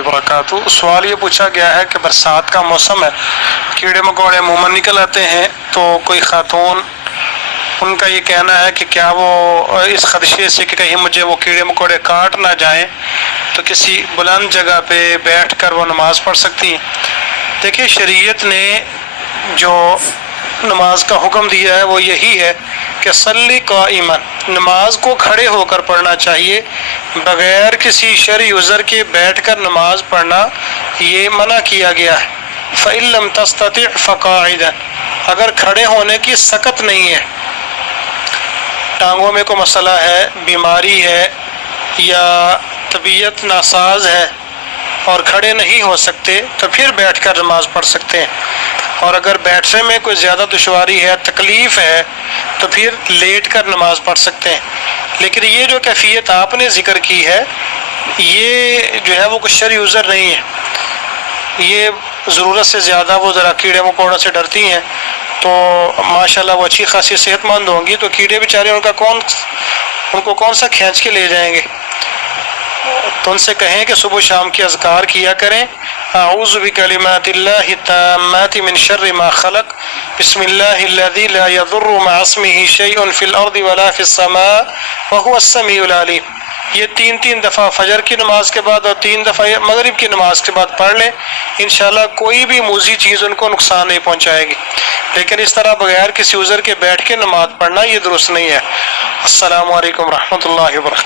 वबरकातुहू। सवाल ये पूछा गया है कि बरसात का मौसम है, कीड़े मकोड़े अमूमन निकल आते हैं, तो कोई खातून उनका ये कहना है कि क्या वो इस खदशे से कि कहीं मुझे वो कीड़े मकोड़े काट ना जाएं, तो किसी बुलंद जगह पे बैठ कर वो नमाज पढ़ सकती हैं। देखिए, शरीयत ने जो नमाज का हुक्म दिया है वो यही है कि सल्ली काइमन, नमाज को खड़े होकर पढ़ना चाहिए, बगैर किसी शरई उज़र के बैठकर नमाज पढ़ना ये मना किया गया है। फ़इल्लम तस्तति फ़क़ाइदन, अगर खड़े होने की सकत नहीं है, टांगों में कोई मसला है, बीमारी है या तबीयत नासाज है और खड़े नहीं हो सकते, तो फिर बैठकर नमाज पढ़ सकते हैं। और अगर बैठने में कोई ज़्यादा दुश्वारी है, तकलीफ़ है, तो फिर लेट कर नमाज पढ़ सकते हैं। लेकिन ये जो कैफियत आपने ज़िक्र की है, ये जो है वो कुछ शरई उज़र नहीं है। ये ज़रूरत से ज़्यादा वो ज़रा कीड़े मकोड़ों से डरती हैं, तो माशाल्लाह वो अच्छी खासी सेहतमंद होंगी, तो कीड़े बेचारे उनको कौन सा खींच के ले जाएंगे। तो उनसे कहें कि सुबह शाम के अज़कार किया करें, अऊज़ु बिकलिमातिल्लाहि ताम्माति मिन शर्रि मा खलक़, बिस्मिल्लाहिल्लज़ी ला यज़ुर्रु मअ इस्मिही शैउन फ़िल अर्ज़ि वला फ़िस समा व हुवस समीउल अलीम। ये 3-3 दफ़ा फजर की नमाज के बाद और 3 दफ़ा मगरिब की नमाज के बाद पढ़ लें, इंशाल्लाह कोई भी मूज़ी चीज़ उनको नुकसान नहीं पहुँचाएगी। लेकिन इस तरह बगैर किसी उज़र के बैठ के नमाज पढ़ना ये दुरुस्त नहीं है। अस्सलामु अलैकुम रहमतुल्लाहि व बरकातुहू।